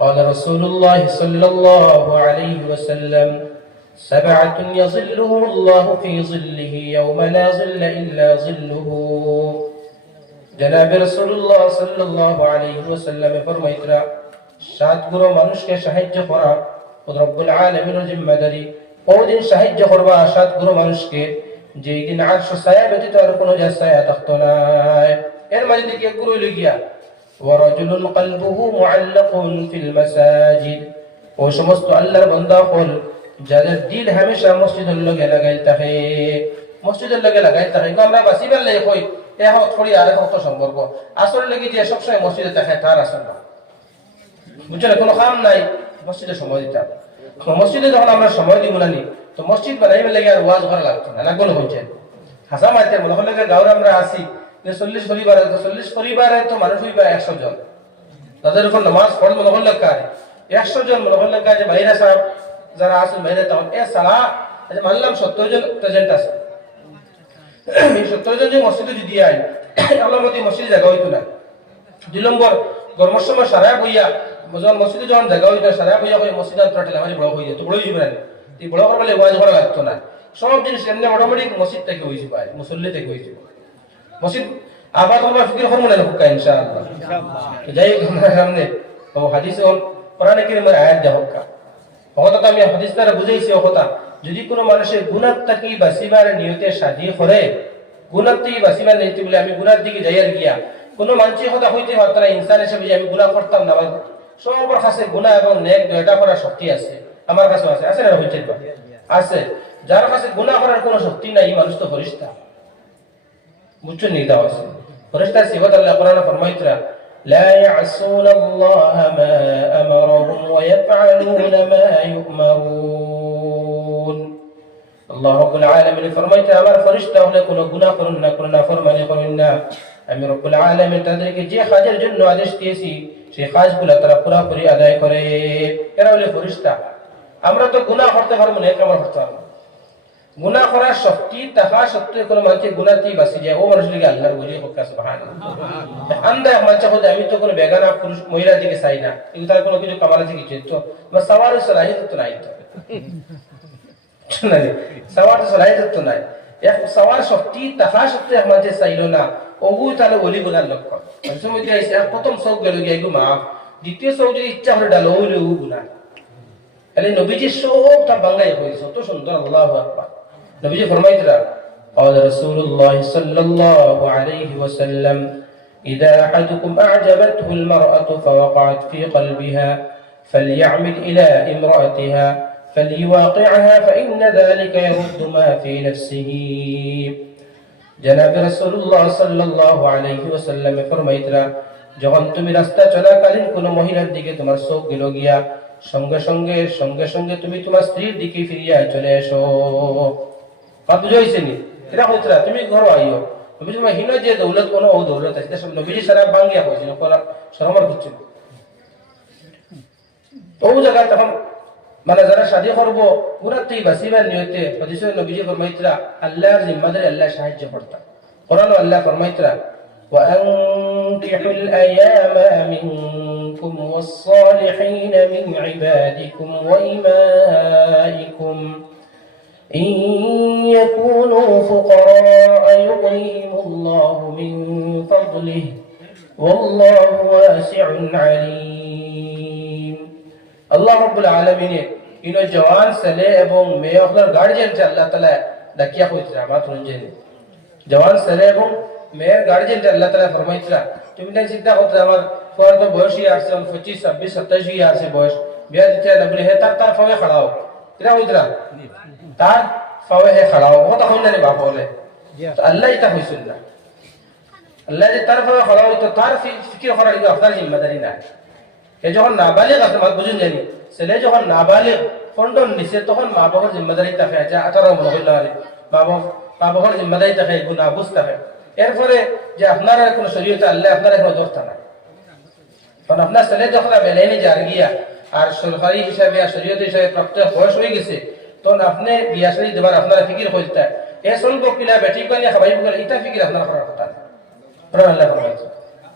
قال رسول الله صلى الله عليه وسلم سبعة يظلهم الله في ظله يوم لا ظل إلا ظله জনাব রসুল্লাহ সাল্লাল্লাহু আলাইহি ওয়াসাল্লাম ফরমাইতরা সাত গুরু মানুষকে সাহায্য করা ও রব্বুল আলামিনের জিম্মাদারি ওদিন সাহায্য করবা সাত গুরু মানুষকে যেই দিন আটশো ছায়া ব্যতীত আর কোনো যা ছায়া থাকতো না এর মাঝে দিকে গুরু লিগিয়া ورجل قلبه معلق في المساجد ও সমস্ত আল্লাহর বান্দা হল যাদের দিল হামেশা মসজিদের লগে লাগাই থাকে মসজিদের লগে লাগাই থাকে আমরা বাঁচিবার লাগে কই এ হক থরি আর হক সম্পর্ক আসল লাগি যে সবসময় মসজিদে থাকে তার আসল না বুঝছেন কোনো কাম নাই মসজিদে সময় দিতে হবে মসজিদে যখন আমরা সময় দিব না নি তো মসজিদ বানাইবার লাগে আর ওয়াজ করা লাগতো না লাগলো হচ্ছে হাসা মারতে মনে হলে গাঁর আমরা আসি যে চল্লিশ পরিবারে তো চল্লিশ পরিবারে তো মানুষ হইবা একশো জন। তাদের উপর নামাজ পড়ে মনে হল কাজ একশো জন মনে হল কাজ বাইরে সাহেব যারা আছেন বাইরে তখন এ সারা মানলাম সত্তর জন প্রেজেন্ট আছে। এই সত্তর জন যে মসজিদে যদি আমার মধ্যে মসজিদে জায়গা হইতো না। দুই নম্বর গরমের সময় সারা বইয়া যখন মসজিদে যখন জায়গা হইতো, সারা বইয়া হয়ে মসজিদে তোরা আমার বড় হয়ে যেত বড় হইবে না। তুই বড় করলে লাগতো না। সব জিনিস এমনি মোটামুটি মসজিদ থেকে হয়েছে পায় মুসল্লি থেকে হয়েছে মসজিদ? আবার তোমার ফিকির হরমোনে হুক্কা ইনশাআল্লাহ। তো যাই হোক আমরা সামনে ও হাদিসে হল কোরআনে কিরিমের আয়াত হক্কা। আমি হাদিস দ্বারা বুঝাইছি কথা। যদি কোনো মানুষের গুণাত থাকি বাসিবার নিয়তে শাদি করে গুণাত থেকে বাসিবার নিয়তে বলে আমি গুণার দিকে যাইয়ার গিয়া কোনো মানুষের কথা হইতে পারতো না ইনসান হিসেবে যে আমি গুণা করতাম না আমার সবার কাছে গুণা এবং নেক দুইটা করার শক্তি আছে। আমার কাছেও আছে আছে না হইতে আছে। যার কাছে গুণা করার কোনো শক্তি নাই মানুষ তো ফরিস্তা। বুঝছো নি দাও আছে ফরিস্তা সিফত আল্লাহ কোরআনে ফরমাইতরা لا يعصون الله ما أمرهم ويفعلون ما يؤمرون আল্লাহ রব্বুল আলামিন ফরমাইতে আমার ফেরেশতা হলে কোনো গুনাহ করুন না কোনো নাফরমানি করুন না আমি রব্বুল আলামিন তাদেরকে যে কাজের জন্য আদেশ দিয়েছি সেই কাজগুলো তারা পুরোপুরি আদায় করে এরা হলে ফেরেশতা আমরা তো গুনাহ করতে পারবো না এক আমরা করতে পারবো করার শক্তি তাহা সত্ত্বেও কোনো মানুষের গুনাহতেই বাঁচি যায়। ও মানুষ লিগে আল্লাহর বলি হতে আমি তো কোনো বেগানা পুরুষ মহিলার দিকে চাই না। কিন্তু তার কোনো কিছু কামাল আছে কিছু তো সালাহিয়ত তো নাই। তো তো তো নাই। এক শক্তি তাহা সত্ত্বেও আমাদের চাইল না। ওগু তাহলে অলি গুনার লক্ষণ। মানুষের আইসে প্রথম চৌক গেল গিয়ে দ্বিতীয় চৌক যদি ইচ্ছা করে ডালো ওই গুনা তাহলে নবীজি সবটা বাংলায় হয়েছে অত সুন্দর আল্লাহ আকবার নবীজি ফরমাইতেন قال رسول الله صلى الله عليه وسلم إذا أحدكم أعجبته المرأة فوقعت في قلبها فليعمل إلى امرأتها فليواقعها فإن ذلك يرد ما في نفسه. জনাব রসুল্লাহ সাল্লাহ আলহি ওসাল্লামে ফরমাইতরা যখন তুমি রাস্তা চলাকালীন কোনো মহিলার দিকে তোমার চোখ গেল গিয়া সঙ্গে সঙ্গে সঙ্গে সঙ্গে তুমি তোমার স্ত্রীর দিকে ফিরিয়া চলে এসো। কথা বুঝাইছে নি এটা হইতরা তুমি ঘর আইও নবী তোমার হিন যে দৌলত কোনো ও দৌলত আছে সব নবীজি সারা বাঙ্গিয়া হয়েছিল কোলা শরমর হচ্ছিল ও জায়গা তখন মানে যারা শাদি করবো পুরা তুই বাসিবার নিয়তে হদিসের নবীজি ফরমাইতরা আল্লাহর জিম্মাদারি আল্লাহ সাহায্য করতা কোরআন আল্লাহ ফরমাইতরা وأنكحوا الأيام منكم والصالحين من عبادكم وإمائكم إن يكونوا فقراء يغنيهم الله من فضله والله واسع عليم আল্লাহ রব্বুল আলমিনে ইনো জওয়ান ছেলে এবং মেয়ে আপনার গার্জিয়ান আল্লাহ তালা ডাকিয়া হয়েছিল আমার শুনছেন জওয়ান ছেলে এবং মেয়ের গার্জিয়ান আল্লাহ তালা ফরমাইছিল তুমি না চিন্তা করতে আমার পর তো বয়সই আসছে পঁচিশ ছাব্বিশ সাতাশ হয়ে আছে বয়স বিয়া দিতে বলে হে তার তার ফাবে খাড়াও এটা তার হে খাড়াও ও তখন জানি বাপ বলে আল্লাহ এটা না। আল্লাহ যে তার তো তার ফিকির কিন্তু আপনার জিম্মাদারি এ যখন নাবালিগ আছে মা বুঝুন জানি ছেলে যখন নাবালিগ ফন্ডন নিছে তখন মা বাবার জিম্মাদারি থাকে যা আঠারো মহিলা মা বাবা মা বাবার জিম্মাদারি থাকে গুণা বুঝ থাকে এরপরে যে আপনার আর কোনো শরীয়তে আল্লাহ আপনার কোনো দোষটা নাই। কারণ আপনার ছেলে যখন বেলাইনে যার গিয়া আর সরকারি হিসাবে আর শরীয়ত হিসাবে প্রাপ্ত বয়স হয়ে গেছে, তখন আপনি বিয়া শাড়ি দেবার আপনারা ফিকির হইতে এ সল্প কিলা বেটি কালিয়া খাবাই বুকাল এটা ফিকির আপনার করার কথা। আল্লাহ ফরমাইছে।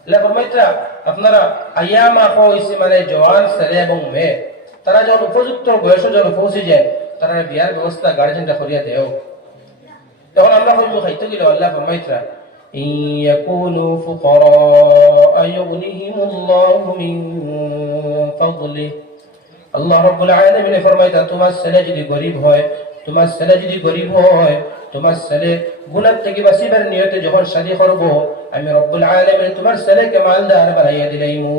আল্লাহ ফরমাইতা আপনারা আয়ামা হইছে মানে জওয়ান, ছেলে এবং মেয়ে, তারা যখন উপযুক্ত বয়সে যখন পৌঁছে যায়, তারা বিয়ার ব্যবস্থা গার্জেনটা করিয়া দেও। তখন আমরা কইব, খাইতে গেল আল্লাহ ফরমাইতরা ইন ইয়াকুনু ফুকারা, আয়ুগনিহিমুল্লাহু মিন فضله আল্লাহ রব্বুল আলামিন ফরমাইতা তোমার ছেলে যদি গরিব হয় তোমার ছেলে যদি গরিব হয় তোমার ছেলে গুনাহ থেকে বাঁচিবার নিয়তে যখন শাদী করব আমি রব্বুল আলামিন তোমার ছেলেকে মালদার বানাইয়া দিলাইমু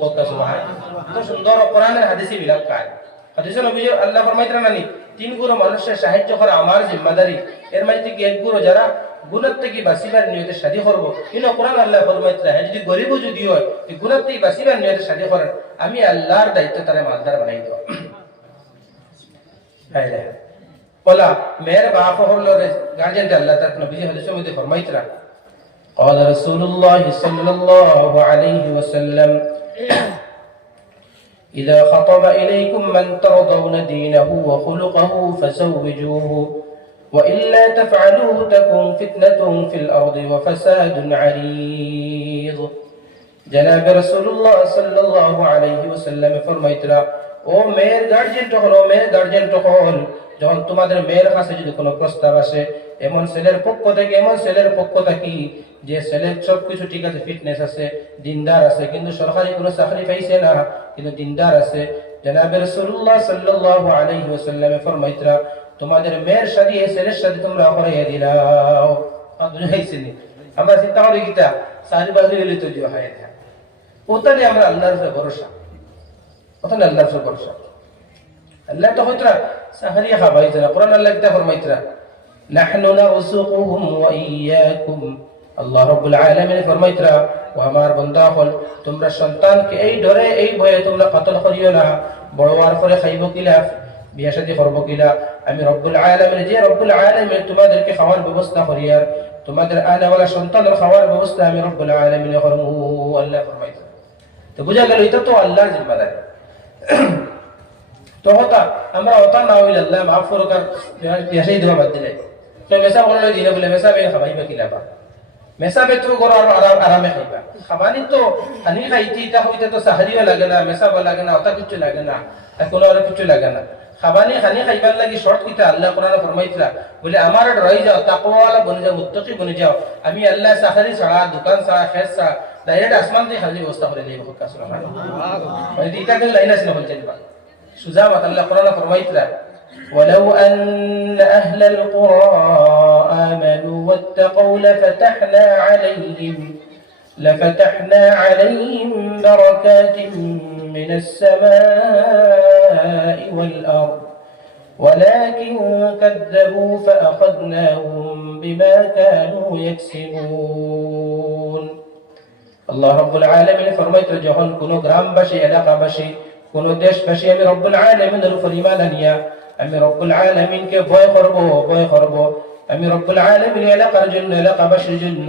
হকা সুবহানাল্লাহ তো সুন্দর কোরআনের হাদিসে বিলাক কায় হাদিসে নবী আল্লাহ ফরমাইতা নানি তিন গুরু মানুষের সাহায্য করা আমার জিম্মাদারি এর মাঝে থেকে এক গুরু যারা গুনাহ থেকে বাঁচিবার নিয়তে শাদী করব কিন্তু কোরআন আল্লাহ ফরমাইতা হ্যাঁ যদি গরিবও যদি হয় এই গুনাহ থেকে বাঁচিবার নিয়তে শাদী করেন আমি আল্লাহর দায়িত্ব তারা মালদার বানাই দেওয়া হায়রে বলা মেয়ের বাপ হলো গার্জেন আল্লাহ তার নবী হাদিসের মধ্যে ফরমাইতরা قال رسول الله صلى الله عليه وسلم إذا خطب إليكم من ترضون دينه وخلقه فزوجوه وإلا تفعلوه تكون فتنة في الأرض وفساد عريض. جناب رسول الله صلى الله عليه وسلم فرمايتلا ও মেয়ের গার্জেন তখন, ও মেয়ের গার্জেন তখন, যখন তোমাদের মেয়ের কাছে যদি কোনো প্রস্তাব আসে, এমন ছেলের পক্ষ থেকে, এমন ছেলের পক্ষ থাকি, যে ছেলের সব কিছু ঠিক আছে ফিটনেস আছে, দিনদার আছে, কিন্তু সরকারি কোনো চাকরি পাইছে না, কিন্তু দিনদার আছে। জনাবের সল্লাহ সাল্লাহ আলহি ওসাল্লামে ফরমাইতরা তোমাদের মেয়ের সাথে এই ছেলের সাথে তোমরা করাইয়া দিলাও নি আমরা চিন্তা করি গীতা সারি বাজু গেলে তো যে হয় এটা ওটাই আমরা আল্লাহর উপরে ভরসা। ওখানে আল্লাহর উপরে ভরসা। আল্লাহ তো হইতরা সাহারিয়া খাবাইতরা, কোরআন আল্লাহ কিতা ফরমাইতরা নারসুকুহুম ওয়া ইয়াকুম। আল্লাহ রাব্বুল আলামিন ফরমাইতরা ও আমার বান্দা হল, তোমরা সন্তানকে এই ডরে, এই ভয়ে তোমরা কতল করিও না। বড় হওয়ার পরে খাইব কিলা বিয়া শাদী করব কিলা, আমি রব্বুল আলামিন, যে রব্বুল আলামিন তোমাদেরকে খাওয়ার ব্যবস্থা করিয়ার তোমাদের আনাওয়ালা সন্তানের খাওয়ার ব্যবস্থা আমি রব্বুল আলামিন আল্লাহ ফরমাইতরা তো বুঝা গেল, এটা তো আল্লাহর জিম্মাদারি। তো হতা, আমরা হতা না হইলে আল্লাহ মাফ করুক আর পেশাই দেওয়া বাদ দিলে। তো মেসা বলে দিলে বলে মেসা বে খাবাইবা কিলাবা মেসা বে তো করো আর আরাম খাইবা। খাবানি তো আনি খাইতি তা হইতে তো সাহারিও লাগে না, মেসা লাগে না ওটা কিছু লাগে না কোনো আর কিছু লাগে না। খাবানি খানি খাইবার লাগি শর্ট কিতা আল্লাহ কোরআন ফরমাইছিলা বলে আমার রই যাও তাকওয়ালা বনে যাও মুত্তাকি বনে যাও আমি আল্লাহ সাহারি ছাড়া দোকান ছাড়া খেস ছাড়া ডাইরেক্ট আসমান দিয়ে খালি ব্যবস্থা করে দিই হকা সুবহানাল্লাহ মানে এটা কিন্তু লাইন আছে না বলছেন سجامة الله قرآن فرميتنا ولو أن أهل القرى آمنوا واتقوا لفتحنا عليهم لفتحنا عليهم بركات من السماء والأرض ولكن كذبوا فأخذناهم بما كانوا يكسبون الله رب العالمين فرميت جهن كنو গ্রাম বাসী এলাকাবাসী কোন দেশবাসী আমি রব্বুল আলমিনের উপর ইমান আনিয়া আমি রব্বুল আলমিনকে ভয় করব ভয় করব আমি রব্বুল আলমিন এলাকার জন্য এলাকাবাসীর জন্য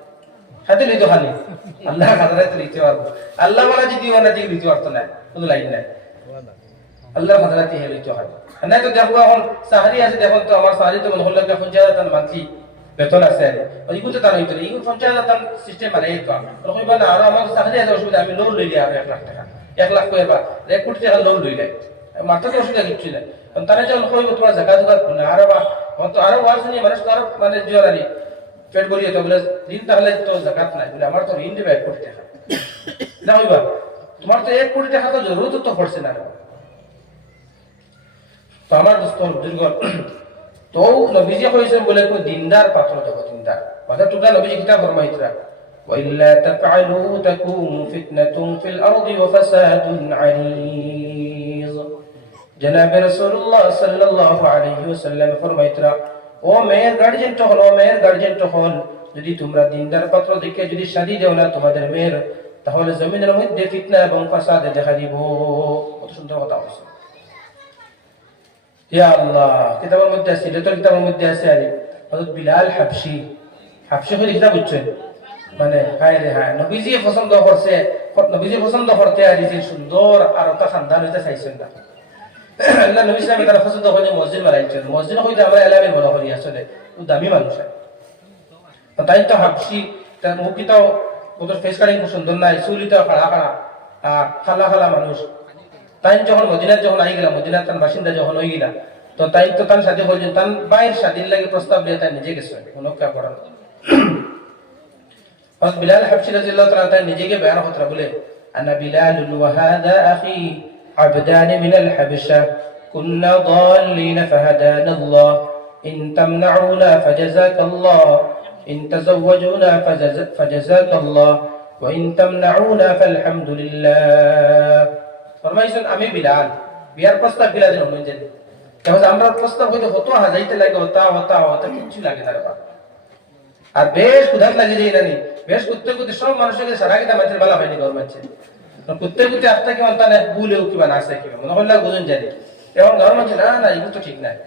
হাতে লইতে খালি আল্লাহর খাজানা তো লইতে পারব। আল্লাহ ওয়ালা যদি না। লাইন নাই। আল্লাহর খাজানা দিয়ে লইতে হয়। দেখো এখন সাহারি আছে, দেখুন তো আমার সাহারি তো মনে আছে। এগুলো তো তার হইতো এগুলো পঞ্চায়েত তার সিস্টেম মানে এই তো রকম না, আরও অসুবিধা আমি লোন লইলি আর এক লাখ টাকা। এক লাখ কয়ে বা এক কোটি টাকা লোন লইলে মাত্র তো অসুবিধা কিচ্ছু নাই। তারা যখন কইব, তোমার জায়গা করলে আরও বা তো আরও আরও মানে জোরারি ফেট করি তো বলে ঋণ তাহলে তো জাকাত নাই। বলে, আমার তো ঋণ দেবে এক কোটি টাকা। না হইবা, তোমার তো এক কোটি টাকা তো জরুরত তো পড়ছে না তো আমার দোস্ত বুজুর্গন তো নবীজি কইছেন বলে, কই দিনদার, পাত্র তো দিনদার। কথা টুকরা নবীজি কিতাব ফরমাইতরা وإلا تفعلوا تكون فتنة في الأرض وفساد عريض جناب رسول الله صلى الله عليه وسلم ও মেয়ের গার্জিয়ান হল ও মেয়ের গার্জিয়ান হল যদি তোমরা দিনদার পাত্র দেখে যদি শাদি দেও না তোমাদের মেয়ের, তাহলে জমিনের মধ্যে ফিতনা এবং ফাসাদে দেখা দিব। কত সুন্দর কথা বলছে। ইয়া আল্লাহ, কিতাবের মধ্যে আছে তো কিতাবের মধ্যে আছে আরে বিলাল হাবশি। হাবশি হলে কিতাব বুঝছেন মানে হায় রে হায়, নবীজি পছন্দ করছে, নবীজি পছন্দ করতে আর, যে সুন্দর আর একটা খানদান হইতে চাইছেন না। আল্লাহ নবী সাহেব তারা পছন্দ করে মসজিদ মারাইছেন মসজিদ হইতে আমরা বলা আসলে দামি মানুষ তাই তো ভাবছি তার ওদের ফেস কাটিং খুব সুন্দর নাই চুলিটাও খাড়া খাড়া খালা খালা মানুষ। তাই যখন মদিনাত যখন আই গেলাম, মদিনার তার বাসিন্দা যখন হয়ে গেলাম, তো তাই তো তার সাথে হয়ে তার বাইর স্বাধীন লাগে প্রস্তাব দিয়ে তাই নিজে গেছে, কোনো করার হযরত বিলাল হাবশী রাদিয়াল্লাহু তাআলা তাই নিজেকে বয়ান হতরা বলে আনা বিলাল ওয়া হাদা আখি আবদান মিনাল হাবশা কুননা দাল্লিন ফাহাদানা আল্লাহ। إن تمنعونا فجزاك الله إن تزوجونا فجز- فجزاك الله وإن تمنعونا فالحمد لله ফরমাইছেন আমি বিলাল বিয়ার প্রস্তাব বিলালের অনুযায়ী তাহলে আমরা প্রস্তাব হইতে হতো হাজাইতে লাগে হতা হতা হতা কিচ্ছু লাগে না রে বাবা। আর বেশ ক্ষুধাত লাগে যে ইরানি বেশ করতে করতে সব মানুষের সারা কিতা মানুষের বালা পাইনি গর মানছে করতে করতে আস্তে কি মানতা না ভুলেও কিবা না আসে কিবা মনে করলে বুঝুন জানি এখন গর মানছে না না এগুলো তো ঠিক নাই আর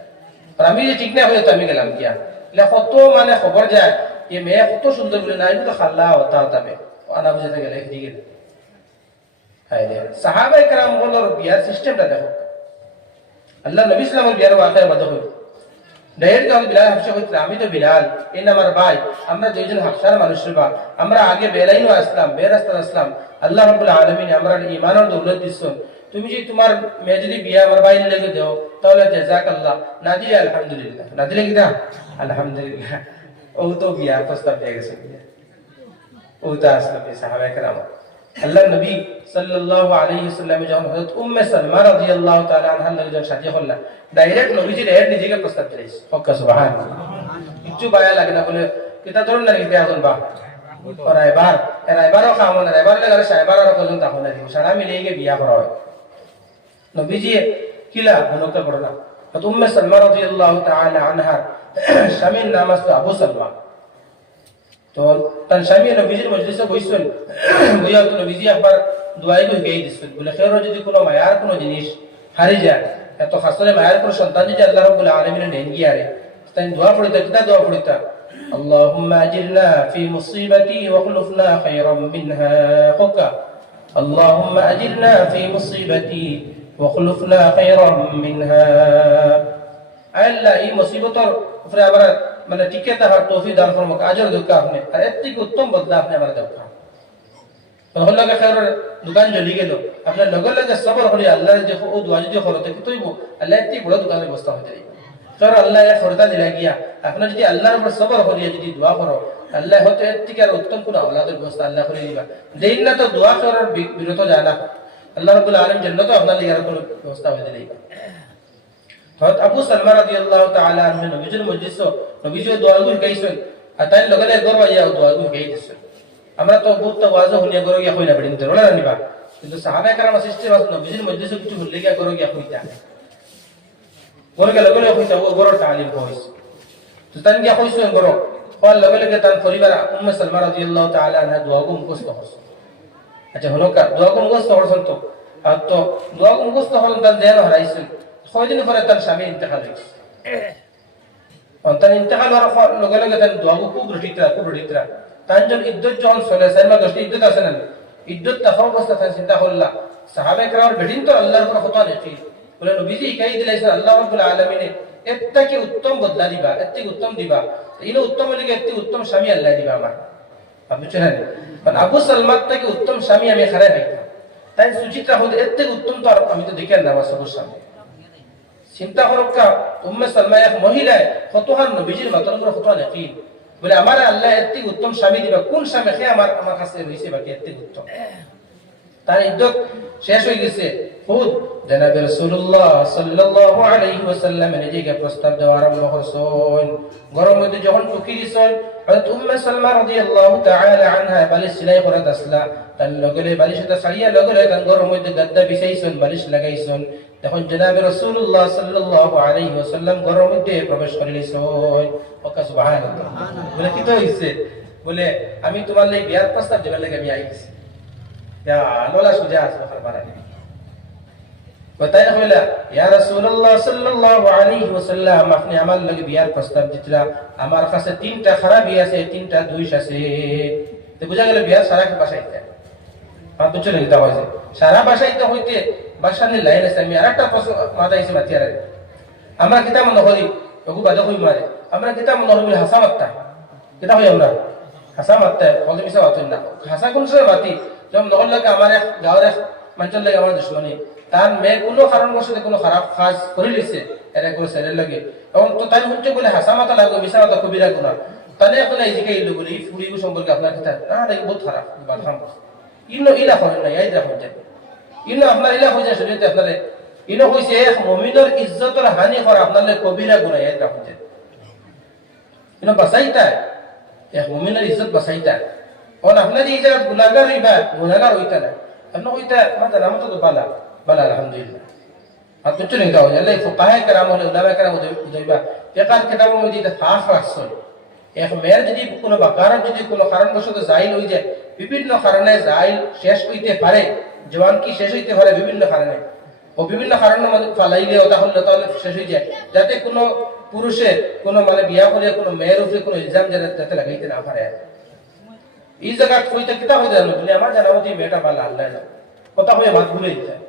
আমি যে ঠিক নাই হয়ে তো আমি গেলাম কিয়া? কত মানে খবর যায়। যে মেয়ে কত সুন্দর বলে না এগুলো খাল্লা হতা হতা মে আনা বুঝাতে গেলে এদিকে সাহাবাই আল্লাহ নবী ইসলামের বিয়ার ওয়াকায় বাদ বিলাল হাফসা হইতে আমি তো বিলাল। এই আমার ভাই, আমরা দুইজন হাফসার মানুষের বা। আমরা আগে বেলাইনও আসলাম বে রাস্তা আসলাম। আল্লাহ রাব্বুল আলামিন আমরা ঈমানের দৌলত দিছো তুমি যদি তোমার মেয়ে যদি বিয়া আমার ভাই লেগে দাও তাহলে জাযাক আল্লাহ না দিলে আলহামদুলিল্লাহ। না দিলে কি দা আলহামদুলিল্লাহ। ও তো বিয়ার প্রস্তাব দিয়ে গেছে ও তো আসলে সাহাবায়ে কেরাম। আল্লাহ নবী সাল্লাল্লাহু আলাইহি সাল্লাম যখন হযরত উম্মে সালমা রাদিয়াল্লাহু তাআলা আনহা যখন শাদী হল্লা ডাইরেক্ট নবীজি ডাইরেক্ট নিজেকে প্রস্তাব দিয়েছে। হক্কা সুবহানাল্লাহ। কিচ্ছু বায়া লাগে না, বলে কিতা ধরুন না কিতা এখন বা? এরা এবারও খাওয়া না এবার লাগে সাহেবার আর কজন না সারা মিলিয়ে বিয়া করা হয়। নবীজি কিলা ঘনকটা করো না হযরত উম্মে সালমা রাদিয়াল্লাহু তাআলা আনহা স্বামীর নাম আছে আবু সালমা তো তার স্বামী নবীজির মজলিসে বইছেন বইয়া তো নবীজি একবার দোয়াই কই গেই দিছেন বলে খেরো যদি কোনো মায়ার কোনো জিনিস হারি যায় এত খাসরে মায়ার কোনো সন্তান যদি আল্লাহ রাব্বুল আলামিন নেন গিয়ারে তাই দোয়া পড়িতা কিতা দোয়া পড়িতা اللهم أجرنا في مصيبتي واخلفنا خيرا منها حكا اللهم أجرنا في مصيبتي واخلفنا خيرا منها আল্লাহ এই মুসিবতর উপরে আমরা মানে টিকে থাকার তৌফিক দান ফরমাক আজর দুঃখ আপনি আর এর থেকে উত্তম বদলা আপনি আমার দেওয়া তখন লাগে খেয়ার দোকান জ্বলি গেল আপনার লগে লগে সবর করি আল্লাহ যে ও দোয়া যদি করতে কি তৈব আল্লাহ এত বড় দোকানের ব্যবস্থা হয়ে যাবে কারণ আল্লাহ এক খরতা দিলা গিয়া আপনার যদি আল্লাহর উপর সবর করিয়া যদি দোয়া করো আল্লাহ হয়তো এর থেকে আর উত্তম কোনো আওলাদের ব্যবস্থা আল্লাহ করে দিবা দেন না তো দোয়া করার বি- বিরত যায় না আল্লাহ রবুল্লাহ আলম জান্নাত আপনার লিগার কোনো ব্যবস্থা হয়ে দিলেই হযরত আবু সালমা রাদিয়াল্লাহু তাআলা আনহু নবীজির মজলিস নবীজি দোয়াগু গাইছেন আর তাই লগে লগে গরবা ইয়া দোয়াগু গাই দিছেন আমরা তো বহুত তো ওয়াজ হলিয়া গরো গিয়া কইনা বেদিন তো ওলা নিবা কিন্তু সাহাবা کرام সিস্টেম আছে নবীজির মজলিস কিছু হলে গিয়া গরো গিয়া কইতা গরো গিয়া লগে লগে কইতা ও গরো তালিম কইছে তো তান গিয়া কইছেন গরো কল লগে লগে তান পরিবার উম্মে সালমা রাদিয়াল্লাহু তাআলা আনহা দোয়াগু মুখস্থ করছে আচ্ছা হলো কা দোয়াগু মুখস্থ করছেন তো আর তো মুখস্থ হলেন তান দেন হারাইছেন ছয়দিন পরে তার স্বামী ইন্তেকাল হয়েছে। তার ইন্তেকাল হওয়ার লগে লগে তার দোয়াগু খুব রটিতরা খুব রটিতরা তার যখন চলে দশটি আছে না? অবস্থা তার চিন্তা করলা। সাহাবে কেরাম বেদিন তো আল্লাহর উপর হতা নেতি বলে নবীজি ইকাই দিলাইছেন আল্লাহ রাব্বুল আলামিনে এর উত্তম বদলা দিবা এর উত্তম দিবা। ইনো উত্তম লিগে এর উত্তম স্বামী আল্লাহ দিবা আমার। আবু থেকে উত্তম স্বামী আমি পাইতাম তাই সুচিত্রা এর থেকে উত্তম তো আমি তো আমার সবুর চিন্তা করক্কা উম্মে সালমা এক মহিলায় কতহান নবীজির মাতন করে কত নাকি বলে, আমার আল্লাহ এত উত্তম স্বামী দিবা। কোন স্বামী সে আমার আমার কাছে রয়েছে বাকি এত উত্তম? তার ইদ্যত শেষ হয়ে গেছে। খুদ জনাবে রাসূলুল্লাহ সাল্লাল্লাহু আলাইহি ওয়াসাল্লাম নিজেকে প্রস্তাব দেওয়া আরম্ভ করছেন। গরম মধ্যে যখন টুকি দিছেন, হযরত উম্মে সালমা রাদিয়াল্লাহু তাআলা আনহা বালিশ সিলাই করে দাসলা। তার লগলে বালিশটা ছাড়িয়া লগলে তার গরম মধ্যে গাদ্দা বিছাইছেন, বালিশ লাগাইছেন। তখন জনাবে রাসূলুল্লাহ সাল্লাল্লাহু আলাইহি ওয়াসাল্লাম গরম মধ্যে প্রবেশ করিলেছেন ওকা, সুবহানাল্লাহ। বলে, কি তো হইছে? বলে, আমি তোমার লাগি বিয়ার প্রস্তাব দেবার লাগি আমি আইছি ইয়া লোলা সুজা আছে খাবার কথাই হইলা, ইয়া রাসূলুল্লাহ সাল্লাল্লাহু আলাইহি ওয়াসাল্লাম, আপনি আমার লগে বিয়ার প্রস্তাব দিতরা আমার কাছে তিনটা খারাপ আছে, তিনটা দুইশ আছে। তো বুঝা গেল বিয়ার সারা কি বাসাইতে পাঁচ বছর নিতে হয়েছে। সারা বাসাইতে হইতে বাসা নি লাইন আছে, আমি আরেকটা প্রশ্ন মাথা এসে মাতি আরে আমরা কিতা মনে করি? ওগু বাদে হই মারে। আমরা কিতা মনে করি? হাসা মাত্তা কিতা হই আমরা? হাসা মাত্তা হলে মিশা না। হাসা কোন সময় বাতি যখন নহল লাগে আমার এক এক মানুষের লাগে আমার দুশ্মনী তার মেয়ে কোনো কারণবশত কোনো খারাপ কাজ করে লিছে এরা করে ছেলের লাগে। এবং তো তাই হচ্ছে বলে হাসা মাথা লাগবে মিশা মাথা কবিরা গুণা। তাহলে এখন এইদিকে ইল্লু বলে এই ফুড়ি সম্পর্কে আপনার কিতা না, দেখি বহুত খারাপ বাধাম ইন্ন ইলা হয় না ইয়াই দেখা ইন্ন আপনার ইলা হয়ে যায় শরীরতে আপনার। ইন্ন হয়েছে এক মমিনের ইজ্জতের হানি করা আপনার কবিরা গুণা ইয়াই দেখা ইন্ন বাসাইতা এক মমিনের ইজ্জত বাসাইতা এখন আপনার এই জায়গা গুণাগার হইবা, গুণাগার হইতা না। আপনি হইতা মাতা নাম তো বালা বালা উদইবা একার কেতাব মধ্যে এটা ফাঁস এক মেয়ের যদি কোনো বাকারের যদি কোনো কারণবশত জাইল হয়ে যায় বিভিন্ন কারণে জাইল শেষ হইতে পারে জওয়ান কি শেষ হইতে পারে বিভিন্ন কারণে ও বিভিন্ন কারণের মধ্যে ফালাইলে ওটা হলে তাহলে শেষ হয়ে যায় যাতে কোনো পুরুষে কোনো মানে বিয়া করে কোনো মেয়ের উপরে কোনো ইলজাম যাতে লাগাইতে না পারে এই জায়গা কইতে কিতা হয়ে যায় বলে আমার জানা এই মেয়েটা ভালো আল্লাহ যাও কথা হয়ে মাত ভুলে যায়।